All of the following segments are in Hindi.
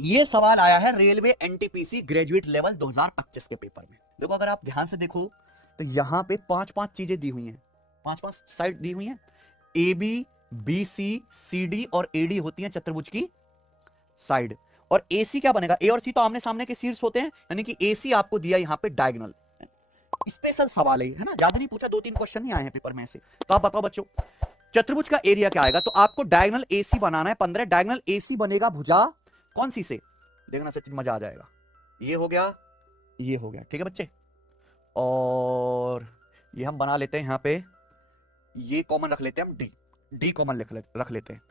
ये सवाल आया है रेलवे एनटीपीसी ग्रेजुएट लेवल 2025 के पेपर में। देखो अगर आप ध्यान से देखो तो यहां पे पांच पांच चीजें दी हुई हैं, पांच पांच साइड दी हुई हैं। A B B C C D और ए डी होती हैं चतुर्भुज की साइड। और ए सी क्या बनेगा? ए और सी तो आमने सामने के शीर्ष होते हैं, यानी कि ए सी आपको दिया यहां पे डायगोनल। स्पेशल सवाल है ना, ज्यादा नहीं पूछा, 2-3 क्वेश्चन ही आए हैं पेपर में से। तो आप बताओ बच्चों चतुर्भुज का एरिया क्या आएगा? तो आपको डायगोनल एसी बनाना है 15। डायगोनल एसी बनेगा भुजा कौन सी से? देखना सचिन मजा आ जाएगा। ये हो गया, ये हो गया, ठीक है बच्चे। और ये हम बना लेते हैं यहां पे, ये कॉमन रख लेते हैं हम, डी डी कॉमन रख लेते हैं।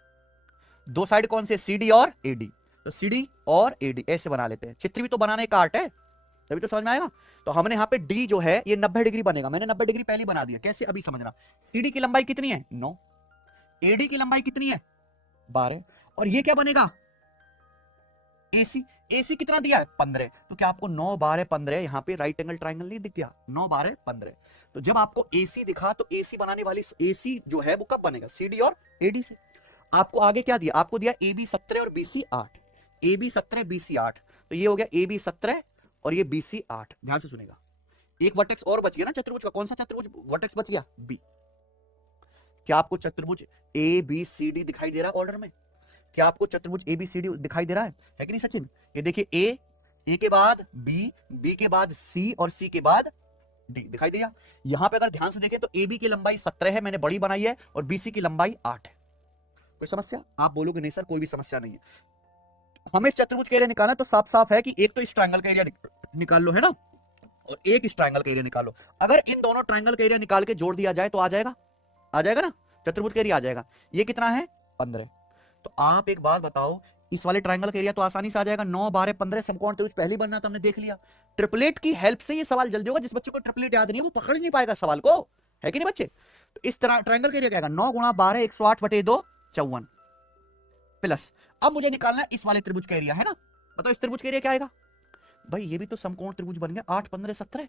दो साइड कौन से? सी डी और ए डी। तो सी डी और ए डी ऐसे बना लेते हैं। चित्र भी तो बनाने का आर्ट है, तभी तो समझ में आएगा। तो हमने यहाँ पे डी जो है ये 90 डिग्री बनेगा। मैंने 90 डिग्री पहले बना दिया। कैसे? अभी समझना। सीडी की लंबाई कितनी है? 9। एडी की लंबाई कितनी है? 12। और ये क्या बनेगा? एसी। एसी कितना दिया है? 15। तो क्या आपको 9 12 15 यहाँ पे राइट एंगल ट्राइंगल नहीं दिख गया? 9 12 15। तो जब आपको एसी दिखा तो एसी बनाने वाली एसी जो है वो कब बनेगा? सीडी और एडी से। आपको आगे क्या दिया? आपको दिया ए बी 17 और बीसी 8। A B 17 BC 8। तो ये हो गया ए बी 17 और ये बीसी 8। ध्यान से सुनेगा। एक वर्टेक्स और बच गया ना चतुर्भुज का। कौन सा चतुर्भुज वर्टेक्स बच गया? बी। क्या आपको चतुर्भुज ए बी सी डी दिखाई दे रहा है ऑर्डर में? क्या आपको चतुर्भुज ए बी सी डी दिखाई दे रहा है कि नहीं सचिन? ये देखिए ए के बाद बी, बी के बाद सी और सी के बाद डी दिखाई दिया। यहां पे अगर ध्यान से देखें तो ए बी की लंबाई 17 है, मैंने बड़ी बनाई है, और बीसी की लंबाई 8 है। कोई समस्या? आप बोलोगे नहीं सर कोई भी समस्या नहीं है। हमें चतुर्भुज का एरिया निकालना, तो साफ साफ है कि एक तो इस ट्रायंगल का एरिया निकाल लो, है ना, और एक इस ट्रायंगल का एरिया निकालो। अगर इन दोनों ट्रायंगल का एरिया निकाल के जोड़ दिया जाए तो आ जाएगा, आ जाएगा ना, चतुर्भुज का एरिया आ जाएगा। ये कितना है? 15। तो आप एक बात बताओ, इस वाले ट्रायंगल का एरिया तो आसानी से आ जाएगा। 9 12 15 समकोण त्रिभुज पहले बनना तो हमने देख लिया। ट्रिपलेट की हेल्प से ये सवाल जल्दी होगा। जिस बच्चे को ट्रिपलेट याद नहीं है वो पकड़ नहीं पाएगा सवाल को, है कि नहीं बच्चे? तो इस तरह ट्रायंगल का एरिया क्या आएगा? 9 गुणा 12 108/2 54 प्लस। अब मुझे निकालना है इस वाले त्रिभुज का एरिया, है ना। बताओ इस त्रिभुज का एरिया क्या आएगा? भाई ये भी तो समकोण त्रिभुज बन गया। 8 15 17।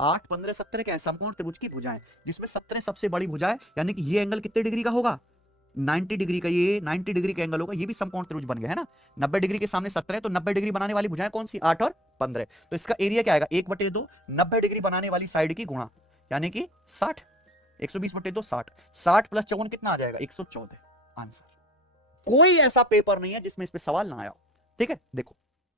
8 15 17 क्या है? समकोण त्रिभुज की भुजाएं, जिसमें 17 सबसे बड़ी भुजा है, यानी कि ये एंगल कितने डिग्री का होगा? 90 डिग्री का। ये 90 डिग्री का एंगल होगा। ये भी समकोण त्रिभुज बन गया, है ना। 90 डिग्री के सामने 17, तो 90 डिग्री बनाने वाली भुजाएं कौन सी? 8 और 15। तो इसका एरिया क्या आएगा? 1/2 90 डिग्री बनाने वाली साइड की गुणा, यानी कि 60। 120/2 60। 60 प्लस 54 कितना आ जाएगा? 114 आंसर। कोई ऐसा पेपर नहीं है जिसमें इस पे सवाल ना आया हो। ठीक है, देखो